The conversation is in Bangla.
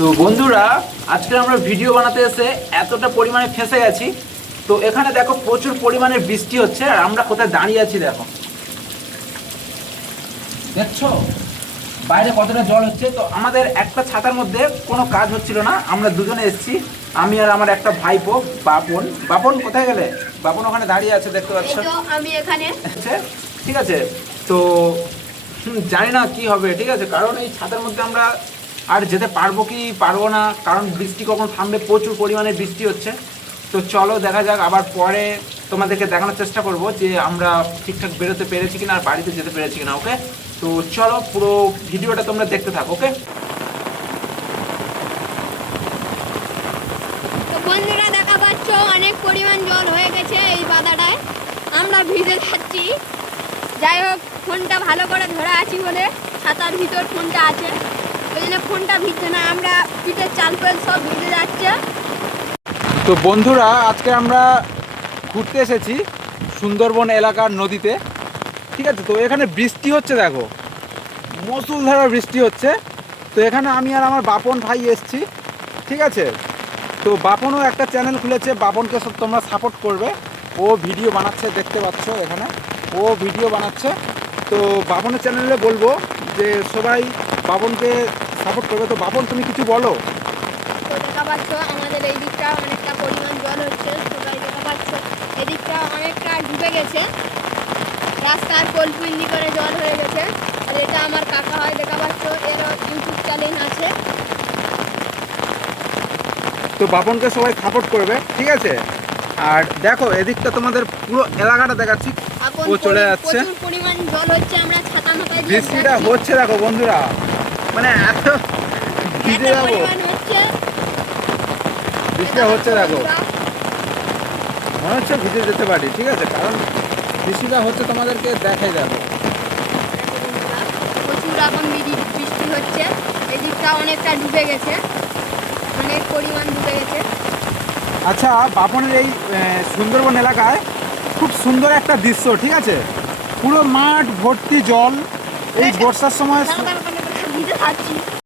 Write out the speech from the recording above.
তো বন্ধুরা, আজকে আমরা ভিডিও বানাতে এসে এতটা পরিমাণে ফেঁসে গেছি। তো এখানে দেখো প্রচুর পরিমাণে বৃষ্টি হচ্ছে আর আমরা কোথায় দাঁড়িয়ে আছি দেখো, দেখছো বাইরে কতটা জল হচ্ছে। তো আমাদের একটা ছাতার মধ্যে কোনো কাজ হচ্ছিল না, আমরা দুজনে এসেছি, আমি আর আমার একটা ভাইপো বাপন। বাপন কোথায় গেলে? বাপন ওখানে দাঁড়িয়ে আছে, দেখতে পাচ্ছ। আমি এখানে ঠিক আছে। তো জানি না কি হবে, ঠিক আছে, কারণ এই ছাতার মধ্যে আমরা আর যেতে পারবো কি পারবো না, কারণ বৃষ্টি কখন থামবে, প্রচুর পরিমাণে বৃষ্টি হচ্ছে। তো চলো দেখা যাক, আবার পরে তোমাদেরকে দেখানোর চেষ্টা করব যে আমরা ঠিকঠাক বেরোতে পেরেছি কিনা আর বাড়িতে যেতে পেরেছি কিনা। ওকে, তো চলো পুরো ভিডিওটা তোমরা দেখতে থাকো। ওকে, তো বন্ধুরা দেখা পাচ্ছ অনেক পরিমাণ জল হয়ে গেছে এই বাদাটায়, আমরা ভিজে যাচ্ছি। যাই হোক, ফোনটা ভালো করে ধরে আছি বলে ছাতার ভিতর ফোনটা আছে, ওই জন্য ফোনটা ভিজছে না, আমরা পিঠের চাল পেল সব ভিজে যাচ্ছে। তো বন্ধুরা, আজকে আমরা ঘুরতে এসেছি সুন্দরবন এলাকার নদীতে, ঠিক আছে। তো এখানে বৃষ্টি হচ্ছে, দেখো মুষলধারে বৃষ্টি হচ্ছে। তো এখানে আমি আর আমার বাপন ভাই এসেছি, ঠিক আছে। তো বাপনও একটা চ্যানেল খুলেছে, বাপনকে সব তোমরা সাপোর্ট করবে, ও ভিডিও বানাচ্ছে, দেখতে পাচ্ছ এখানে ও ভিডিও বানাচ্ছে। তো বাপনের চ্যানেলে বলবো যে সবাই বাপনকে সাপোর্ট করবে। তো বাপন, তুমি কিছু বলো। তো দেখা পাচ্ছ আমাদের এই দিকটা অনেকটা পরিমাণ জল হচ্ছে, সবাই দেখা পাচ্ছ এদিকটা অনেকটা ডুবে গেছে, রাস্তার কোলপিন্ডি করে জল হয়ে গেছে। আর এটা আমার কাকা হয়, দেখা পাচ্ছ এর ইউটিউব চ্যানেল আছে। তো বাপনকে সবাই সাপোর্ট করবে, ঠিক আছে। আর দেখো এদিকটা তোমাদের পুরো এলাকাটা দেখাচ্ছি, ও চলে যাচ্ছে। প্রচুর পরিমাণ জল হচ্ছে, আমরা ছাতা মাথায় দিয়ে বৃষ্টিটা যাচ্ছি। হচ্ছে দেখো বন্ধুরা, মানে এত ভিজে এত যাবো। পরিমাণ হচ্ছে, বৃষ্টিটা হচ্ছে দেখো, মনে হচ্ছে ভিজে যেতে পারি, ঠিক আছে, কারণ বৃষ্টিটা হচ্ছে, তোমাদেরকে দেখাই যাবে। প্রচুর এখন বৃষ্টি হচ্ছে, এদিকটা অনেকটা ডুবে গেছে, অনেক পরিমাণ ডুবে গেছে। আচ্ছা, বাপনের এই সুন্দরবন এলাকায় খুব সুন্দর একটা দৃশ্য, ঠিক আছে, পুরো মাঠ ভর্তি জল। এই বর্ষার সময় ভিজে থাকছি।